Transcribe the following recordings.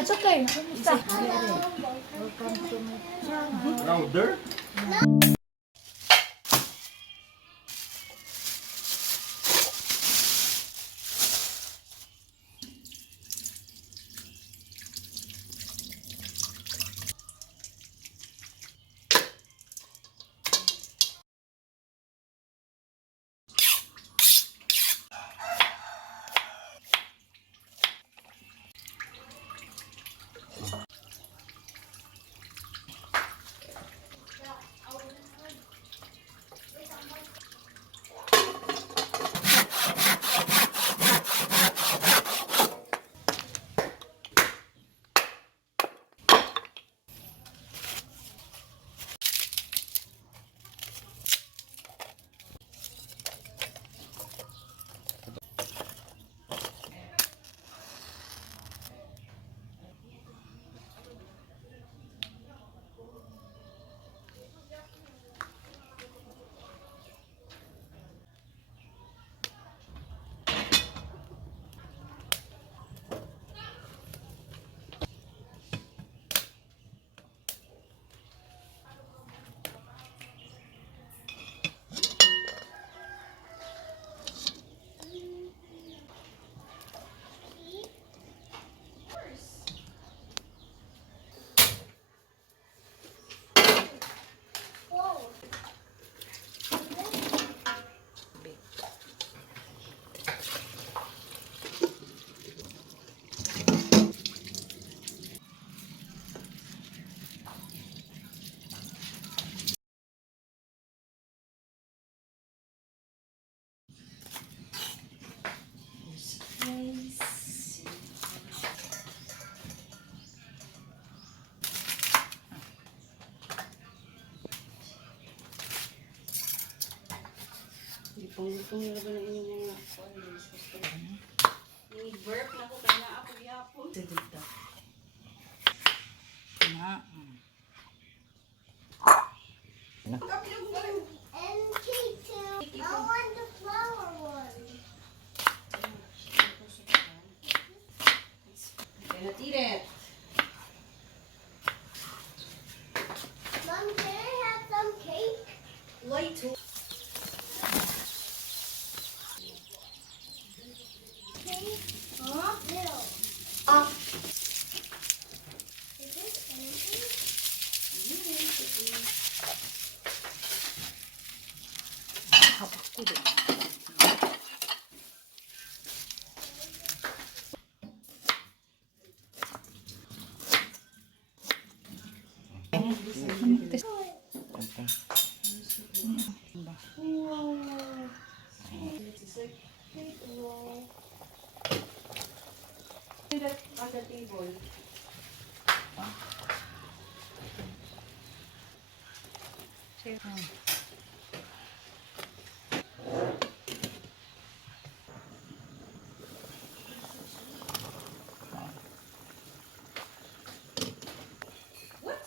It's okay. Stop. Louder? Pangutong na ba na inyong mga kuwalis? I-burp na ko kaya na ako yapon. Sa dito. Na. And cake too. I want the flower one. Kaya natiret. Mom, can I have some cake? Why to? Cake? Huh? No. Is this anything? Hawak ko din. On the table. What?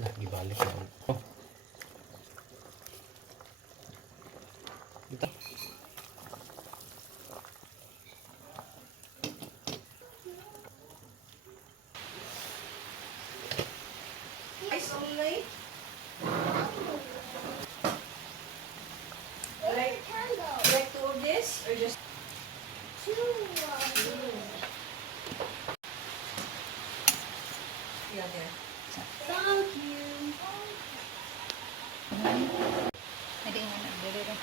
Lagi balik na. Oh. Dito. Ice only? Like two of this or just yeah there. Thank you. Hindi nga nagdala.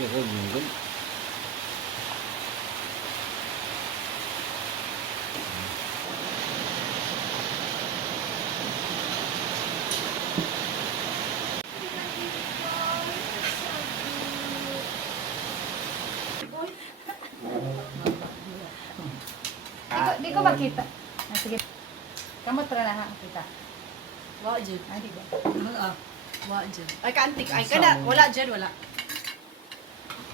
Pero mungkin Di ko makita. Kamot para na kita. Wa jud. Ay, di ba? Ah. Wa jud. Ay kantik ay kana wala jud wala.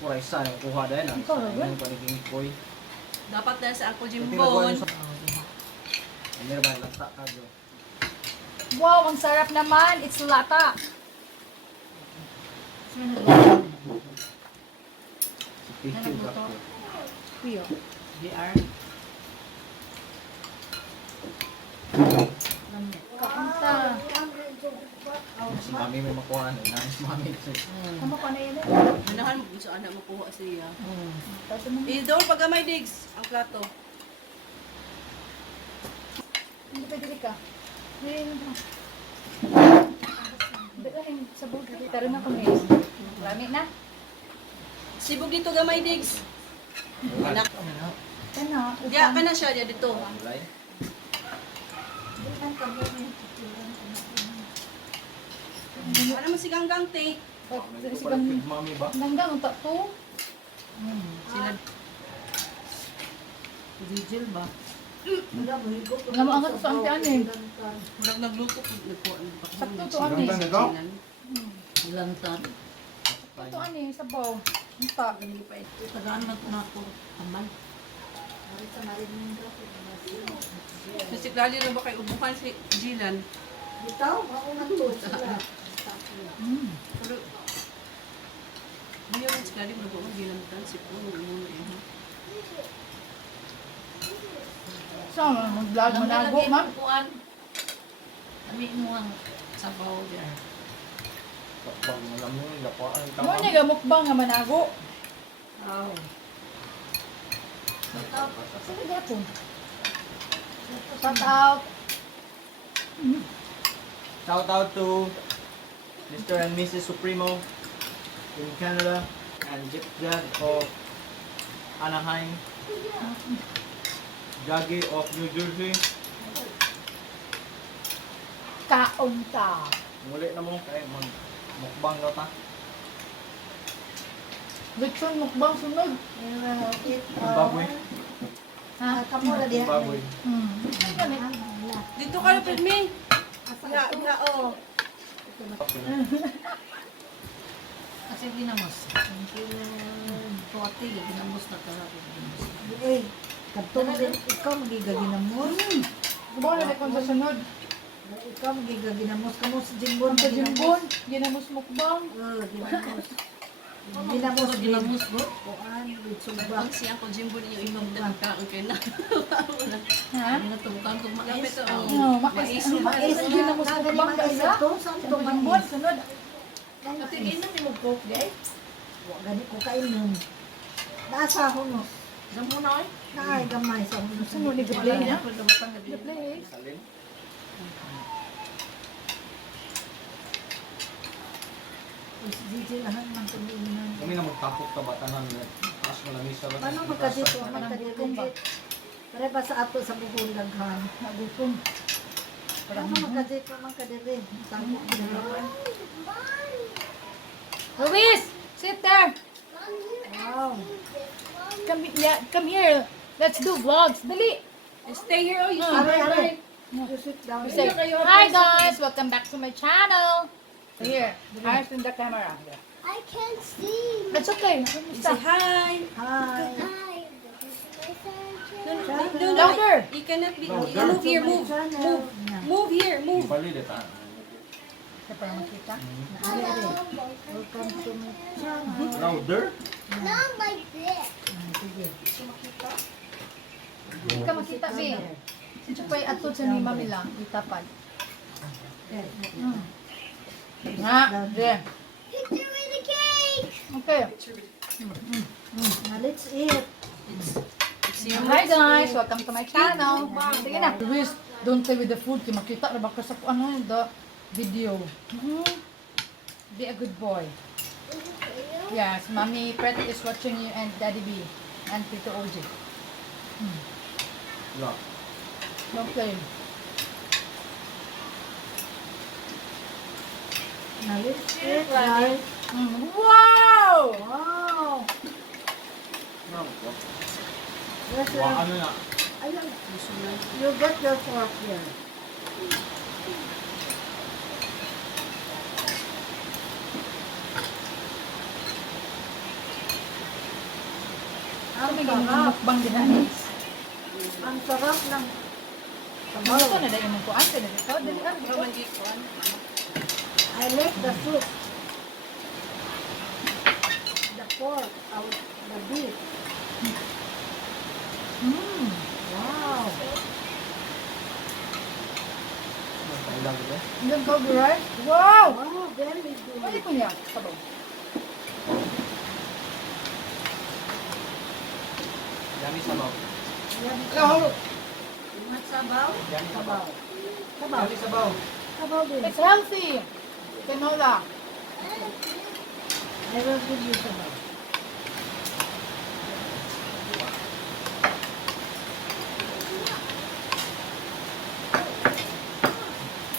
Kuray sa yung kuha dahil. Ikaw, Robin? Ano pa naging boy? Dapat na sa ako Tingnan ko jimbon. ano sa... Ano ba yung lata ka bro? Wow, ang sarap naman. It's lata. Thank you, Baka. Kuyo. DR. Kapunta. Si mami may makuha na. Nangis mami. Kamu pa na yun eh. Manahan mo sa anak makuha siya. Tapos mo. Idol pag gamay digs ang plato. Hindi pa dili ka. Hindi na. Hindi ka rin sa buga. Taro na kami. Marami na. Sibog dito gamay digs. Anak. Ano? Diya ka na siya diya dito. Kulay. Ano mo si Ganggang take? Ito pala kay mami ba? Nanggang ang tato. Sila Digil ba? Alam mo, ang gato sa anti ani. Murag nagluto ko nagkuha. Sakto to ani. Ganggang na daw? Lantan. Sakto ani, sabaw. Unta. Tagaan na ito na ako. Aman. Si Claudia na ba kayo ubukan si Jilan? Bitaw, maunang to sila. Pero, hindi naman si Claudia na ba kung Jilan tan si Puno. So, mag-vlog mo na ako, ma'am. Ami mo ang sabaw diyan. Kapag alam mo yung lapuan. Mo ni ga mukbang nga manago. Oh. Sige gapon. Shout out. Shout out to Mr. and Mrs. Supremo in Canada and Jeff Jad of Anaheim, Jaggy of New Jersey. Kaunta. Muli na mo kay mukbang daw ta. Lechon mukbang sunod. Zimbabwe. Ha? Kamura diha. Zimbabwe. Dito ka na pwede me. Ya, oh. Kasi ginamos. Puwati, ginamos na talaga. Eh, katong din ikaw magigaginamos. Mo na may sa sunod. Ikaw magigaginamos kamo sa jimbon. Sa jimbon, ginamos mukbang. Ginamos. Ginamos, ginamos ko. Kuan, bitsugba. Ang siya ko Jimbo niyo imong tagkaan kay na. Ha? Hindi na tubukan kung Malapit mais. to. No, mais ginamos mukbang kaya. to sa Sa jimbon sunod. Ate ina ni mo cook day. Wa gani ko kainom. Naasa ko no. Damo na ay. Naay gamay sa uno. Sunod ni gablay niya. Ako dapat nga The place. Salin. DJ lahat man tumiinan. Kami na magtapok ka ba tanan na taas mo lang isa ba? Paano magkadito? Magkadito. Pare pa sa ato sa buhol daghan. Nagutom. Paano magkadito? Magkadito. Tamo dalawa. Luis, sit there. Wow. Come here. Let's do vlogs. Dali. Stay here oh, you Ah, stay Are, right. are. You sit down. You say, hi guys, welcome back to my channel. Here, eyes in the camera. I can't see. That's okay. You say Stop. hi. Hi. No, Louder. You cannot be. Louder. Move here, move. Channel. Move here, move. Bali dito. Sa para makita. Welcome to my channel. Louder. Not like this. Sige. Hindi ka makita, B. Si Chupay ato sa ni Mami lang. Itapad. Nga. There. Picture with the cake. Okay. Now let's eat. Hi guys, welcome to my channel. Sige na. Luis, don't play with the food. Kaya makita na baka sa ano the video. Be a good boy. Yes, Mommy Pret is watching you and Daddy B and Tito OJ. Lock. Don't play. Now let's eat, guys. Wow! Wow. Yes, Wa ano na. ayun. You get your fork here. Ang may mukbang din namin. Ang sarap ng Ano ito na dahil mong kuhaan ka na dito? Dali ka dito. I like the soup. The pork, the beef. Mmm. Wow. I love it. Ilang gold rice? Wow! Wow, very good. Ano ko niya? Sabaw. Yummy sabaw. Hello. Mat sabaw. Yummy sabaw. Sabaw. Yummy sabaw. Sabaw din. It's healthy. Canola. I will give you sabaw.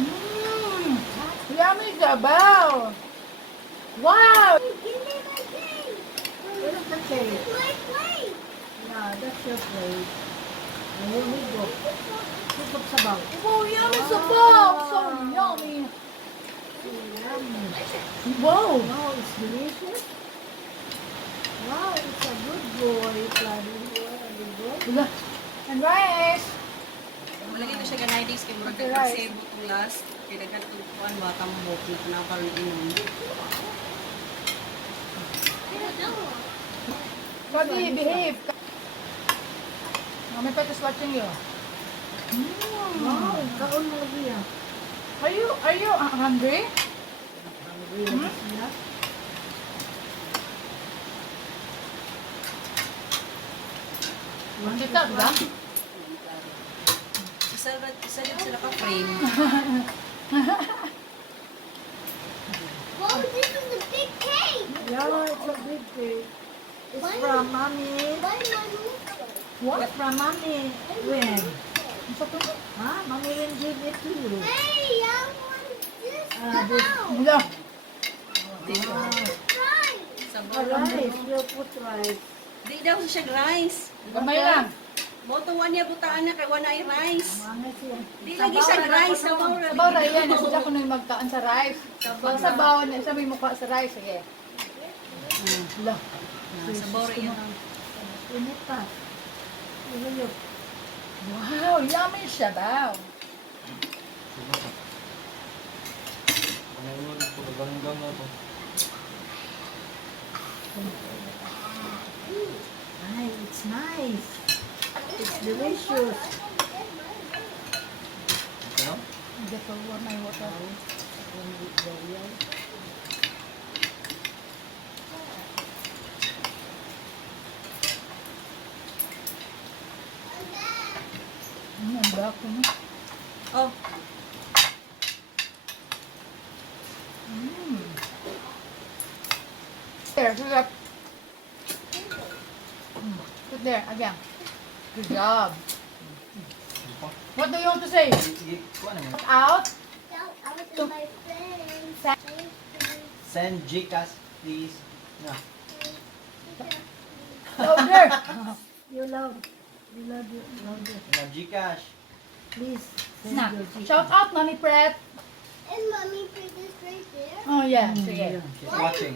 Mmm. Yummy sabaw. Wow! Where's the cake? Yeah, that's your plate. And here we go. Soup of sabaw. Oh, yummy sabaw. So yummy. So yummy. Wow. Wow, it's delicious. Wow, it's a good boy. Planning boy, a good boy. Wala. And rice. Malagay ko siya ganay days kay murag Okay, ka right. sebo tong last. Kay dagat tong kuan baka mo bukit na karon inom. Bobby, behave. Mami Pet is watching you. Wow, kaon mo lagi ah. Are you hungry? Hungry Hmm? na sila. Kita ba? Isa din sila ka frame. Wow, this is a big cake. Yeah, it's a big cake. It's from mommy. Why, Manu? What? It's from mommy. When? Sa to? Huh? Mommy will give it to you. Hey, I want this This. now. Wala. Wow. Right. Sabaw. Rice, we'll put rice. Di daw siya rice. Gamay lang. Boto wa niya butaan na kay wala ay rice. Mga siya. Di lagi siya rice sabaw ra. Sabaw na yan. Sila ko nung magkaan sa rice. So, sabaw na. Sabi mo ka sa rice. Sige. Wala. Sabaw ra yan. Init pa. Iluyok. Wow, yummy siya daw. Panayon ko ganggang na to. Ay, it's nice. It's delicious. Ano? Hindi ko may water. Ang bako mo. Oh, There, put it up. Put there, again. Good job. What do you want to say? Sige, kuha naman. Out. I was in my friends. Send Gcash, please. No. Louder. You love it. Love it. Na Gcash. Please, send Na, your GC. shout out, Mommy Pret. And mommy put this right there. Oh, yeah. Sige. She's watching.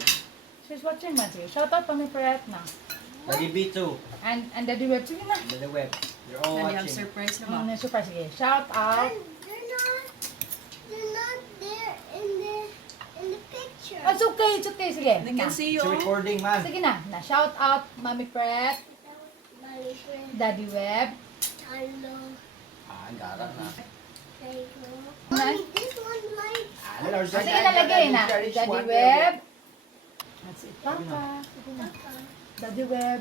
She's watching, Matthew. Shout out, Mommy Pret na. Daddy B2. And Daddy Web. Sige na. The web. You're all nali ang watching. surprise na Oh, ba? na surprise. Sige. Shout out. And they're not there in the picture. Oh, it's okay, it's okay. Sige. They Na. can see you. It's recording, man. Sige na. Na. Shout out, Mommy Pret. My friend, Daddy Web. hello, Ah, ang garang na. Pedro. Nice. Mommy, this one like Ah, Sige na, lagay na. Daddy Web. That's it. Papa. Sige na. Daddy Web.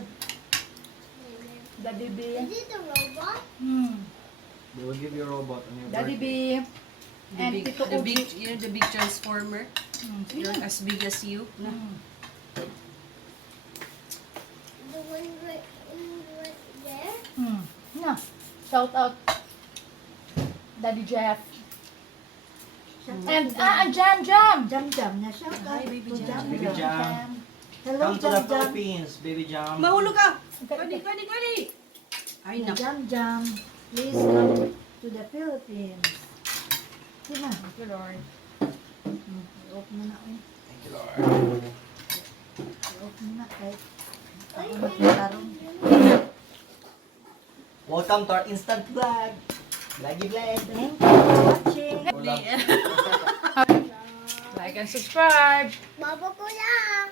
Daddy B. Is it a robot? They will give you a robot on your Daddy birthday. B. And Tito the big, Uji. you know, the big transformer. Sige You're na. as big as you. The one right there? Na. Shout out. Daddy Jeff. And Jam Jam. Jam Jam na siya. Hi, Baby To Jam. Baby Jam. Hello, Come to the Jam Jam. Philippines, baby Jam. Mahulog ka! Okay. Kani! Ay, naku. Jam Jam. Please come to the Philippines. Sige na. Thank you, Lord. I-off mo na. Thank you, Lord. I-off mo na. Kahit ako magkaroon. Welcome to our instant vlog. Vloggy vlog. Thank you for watching. Ulam. Like and subscribe. Baba ko lang.